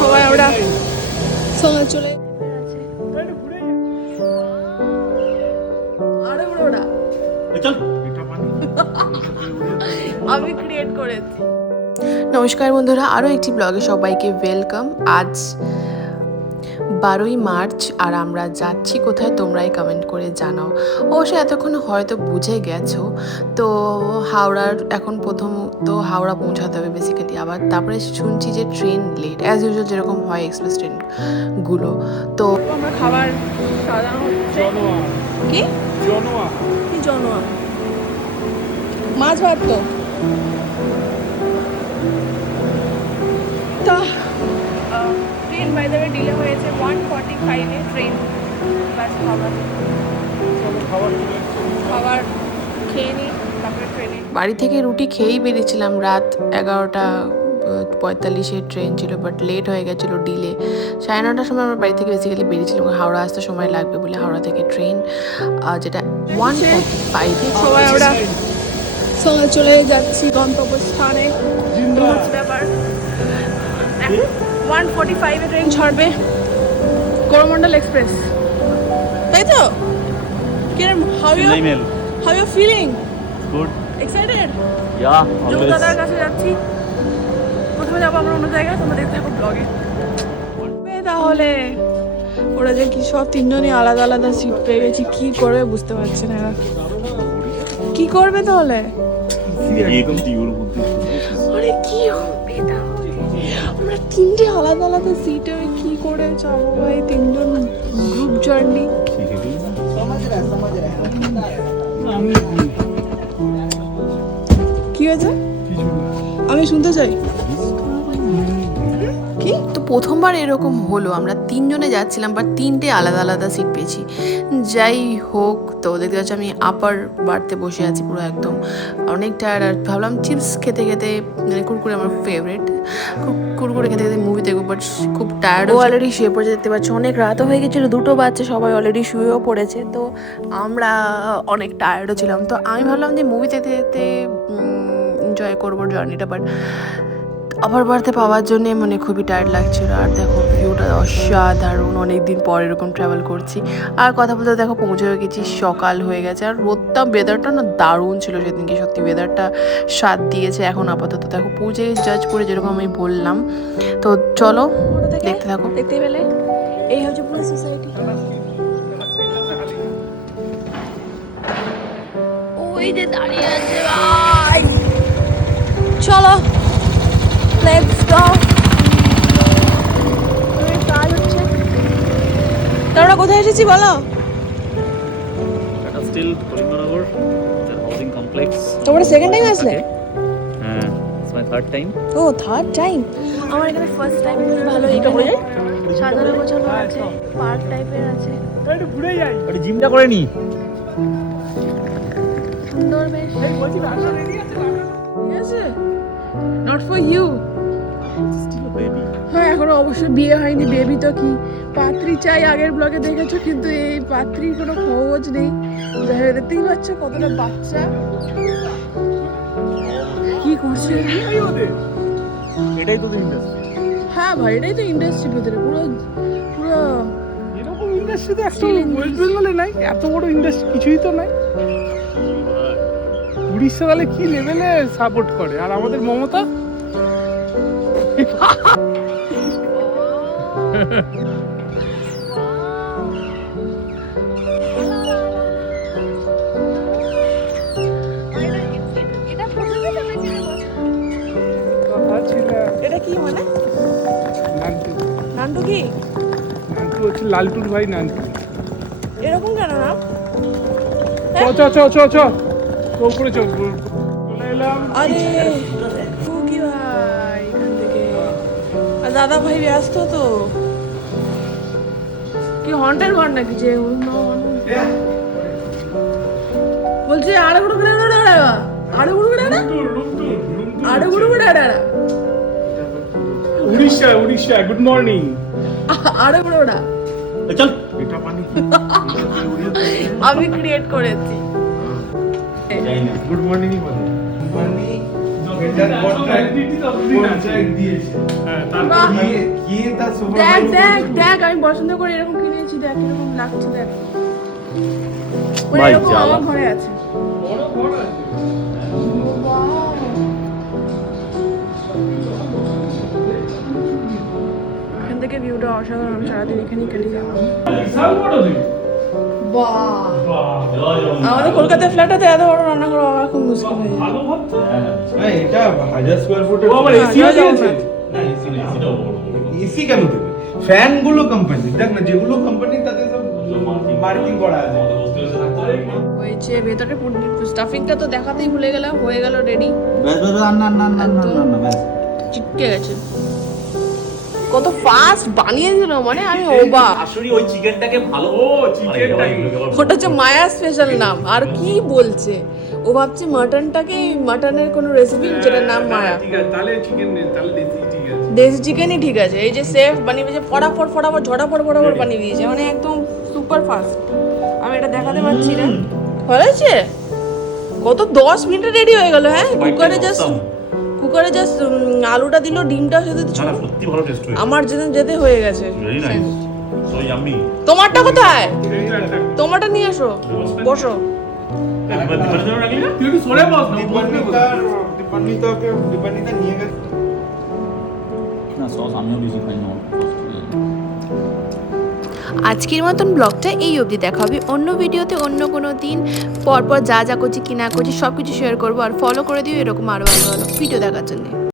সবাই আমরা সঙ্গে চলে আমি ক্রিয়েট করেছি। নমস্কার বন্ধুরা, আরও একটি ব্লগে সবাইকে ওয়েলকাম। আজ 12ই মার্চ আর আমরা যাচ্ছি কোথায় তোমরাই কমেন্ট করে জানাও। অবশ্য এতক্ষণ হয়তো বুঝে গেছো। তো হাওড়ার এখন প্রথম তো হাওড়া পৌঁছাতে হবে বেসিক্যালি, আবার তারপরে শুনছি যে ট্রেন লেট অ্যাজ ইউজুয়াল যেরকম হয় এক্সপ্রেস ট্রেনগুলো। তো আমরা খাবার সাজানো হচ্ছে। কি জনোয়া মাছ ভাত তো train by the way delay হয়েছে 1:45-এ ট্রেন। বাস খাবার খেয়ে নিই তারপরে ট্রেনে। বাড়ি থেকে রুটি খেয়েই বেরিয়েছিলাম, রাত 11:45-এ ট্রেন ছিল, বাট লেট হয়ে গেছিলো, ডিলে। 9:30টার সময় আমরা বাড়ি থেকে বেসিক্যালি বেরিয়েছিলাম, হাওড়া আসতে সময় লাগবে বলে। হাওড়া থেকে ট্রেন যেটা 1:45-এ। সবাই আমরা সঙ্গে চলে যাচ্ছি গন্তব্যস্থানে। ব্যাপার 1:45-এ ট্রেন ছাড়বে, করমণ্ডল এক্সপ্রেস, তাই তো? How you feeling? Good. Excited? Yeah, always. দাদার কাছে যাচ্ছি, প্রথমে যাবো আমরা অন্য জায়গায়, তোমরা দেখতে থাকো ব্লগে। তাহলে ওরা যে কি সব তিনজনই আলাদা আলাদা সিট পেয়ে গেছি, কি করবে বুঝতে পারছি না। কি করবে তাহলে? আরে কি হবে তাহলে? আমরা তিনটে আলাদা আলাদা সিটে কি করে যাবো ভাই? তিনজন গ্রুপ জার্নি। কি হয়েছে আমি শুনতে চাই। কি তো প্রথমবার এরকম হলো, আমরা তিনজনে যাচ্ছিলাম বাট তিনটে আলাদা আলাদা সিট পেয়েছি। যাই হোক, তো দেখতে পাচ্ছি আমি আপার বার্থে বসে আছি, পুরো একদম অনেক টায়ার্ড। আর ভাবলাম চিপস খেতে খেতে, মানে কুরকুরে আমার ফেভারিট, কুরকুরে খেতে খেতে মুভি দেখবো, বাট খুব টায়ার্ড। অলরেডি শুয়ে পড়েছে, দেখতে পাচ্ছি অনেক রাতও হয়ে গেছিলো, 2টো বাজছে, সবাই অলরেডি শুয়েও পড়েছে। তো আমরা অনেক টায়ার্ডও ছিলাম, তো আমি ভাবলাম যে মুভি দেখতে দেখতে এনজয় করবো জার্নিটা। বাট আবার বাড়তে পাওয়ার জন্যে মানে খুবই টায়ার্ড লাগছিল। আর দেখো ভিউটা অসাধারণ, অনেকদিন পর এরকম ট্রাভেল করছি। আর কথা বলতে দেখো পৌঁছে হয়ে গেছি, সকাল হয়ে গেছে। আর রোদটা, ওয়েদারটা না দারুণ ছিল সেদিনকে, সত্যি ওয়েদারটা স্বাদ দিয়েছে। এখন আপাতত দেখো পৌঁছে জাজ করে যেরকম আমি বললাম। তো চলো দেখতে থাকো। দেখতে পেলে এই হচ্ছে পুরো সোসাইটি। ওই যে দাঁড়িয়ে আছে ভাই, চলো লেটস গো। কাজ হচ্ছে। তোমরা কোথায় এসেছি বলো? Tata Steel Kalinganagar housing complex. তোমরা সেকেন্ড টাইম আসলে? হ্যাঁ, ইটস মাই থার্ড টাইম। ও থার্ড টাইম। আমার এখানে ফার্স্ট টাইম। খুব ভালো, এটা হয়ে যায় সাজানো গোছানো আছে, পার্ক টাইপের আছে। তো একটু ঘুরে যাই, আরে জিমটা করে নি। সুন্দর বেশ। এই বলছি রাস্তা রেডি আছে না? ঠিক আছে, not for you. Still baby. হ্যাঁ, এখনো অবশ্যই বিয়ে হয়নি, বেবি তো কি পাত্রী চাই, আগের ব্লগে দেখেছো, কিন্তু এই পাত্রীর কোনো খোঁজ নেই। দেখতেই পাচ্ছ কতটা বাচ্চা কি করছে। এটাই তো ইন্ডাস্ট্রি। হ্যাঁ ভাই, এটাই তো ইন্ডাস্ট্রি ভেতরে, পুরো পুরো এরকম ইন্ডাস্ট্রি তো একটা ওয়েস্ট বেঙ্গলে নাই, এত বড় ইন্ডাস্ট্রি কিছুই তো নাই। উড়িষ্যা তাহলে কি লেভেলে সাপোর্ট করে, আর আমাদের মমতা এটা কি মানে? নান্টু। নান্টু কি? নান্টু হচ্ছে লালটুর ভাই নান্টু। এরকম কেন না? চ চ চ চ চ উপরে চল, চলে এলাম। আরে কি ভাই এখান থেকে। আর দাদা ভাই ব্যস্ত তো, কি হন্টের ঘর নাকি? যে বলছি আরে গুড়ু করে দাঁড়া, আরে গুড়ু করে দাঁড়া, আরে গুড়ু করে দাঁড়া। Orissa, Orissa, good morning. আরে গুড়ু না, চল। এটা মানে আমি ক্রিয়েট করেছি। যাই না। গুড মর্নিং বলে। মর্নিং হ্যাঁ, তারপর দেখ আমি পছন্দ করে এরকম কিনেছি, দেখ এরকম লাগছে, দেখ ভাই, এরকম জ্বালা। আমার ঘরে আছে। বড় ঘর আছে। এখান থেকে ভিউটা অসাধারণ, আমি সারাদিন এখানেই কেটে যাবো। বিশাল বড় দেখি। বাহ, বাহ, আমাদের কলকাতার ফ্ল্যাটে এত বড় রান্না করা আমার খুব মুশকিল হয়ে যায়। ভালো ভাবছো? না এটা 1000 স্কয়ার ফুটের ও আবার এসি হ্যাঁ, দিয়েছে? না এসি কেন দেবে ফ্যান গুলো কোম্পানি দেখ না যেগুলো কোম্পানি তাতে সব মার্কিং করা আছে হয়েছে ভেতরে স্টাফিংটা তো দেখাতেই ভুলে গেলাম, হয়ে গেল রেডি, ব্যাস ব্যাস না না না না না না ব্যাস চিটকে গেছে। কত ফাস্ট বানিয়ে দিল, মানে আমি অবাক। আসলে ওই চিকেনটাকে ভালো ও, চিকেনটাকে। ওটা হচ্ছে মায়া স্পেশাল নাম, আর কি বলছে ও, ভাবছে মাটনটাকে, মাটনের কোনো রেসিপি যেটার নাম মায়া। ঠিক আছে, তাহলে চিকেন নেই, তাহলে দেশি ঠিক আছে। দেশি চিকেনই ঠিক আছে। এই যে সেফ বানিয়ে দিয়েছে, ফটাফট ফটাফট ঝটাফট ফটাফট বানিয়ে দিয়েছে, মানে একদম সুপার ফাস্ট। আমি এটা দেখাতে পারছি না, হয়েছে কত 10 মিনিটে রেডি হয়ে গেল। হ্যাঁ, কুকারে জাস্ট আলুটা দিল, ডিমটা সাথে না সত্যি ভালো টেস্ট হয়েছে আমার যেতে যেতে হয়ে গেছে। ভেরি নাইস সো ইয়াম্মি তোমারটা কোথায়? এইটা তোমারটা নিয়ে এসো, বসো। এবার দিবারে জন্য রাখলি না তুই একটু সরে বস না, বসবে কোথায়? দীপান্বিতা নিয়ে গেছে না সস আমিও বেশি খাই না আজকের মতন ব্লগটা এই অবধি, দেখা হবে অন্য ভিডিওতে অন্য কোনো দিন। পরপর যা যা করছি কি না করছি সব কিছু শেয়ার করবো, আর ফলো করে দিও এরকম আরও ভালো ভালো ভিডিও দেখার জন্য।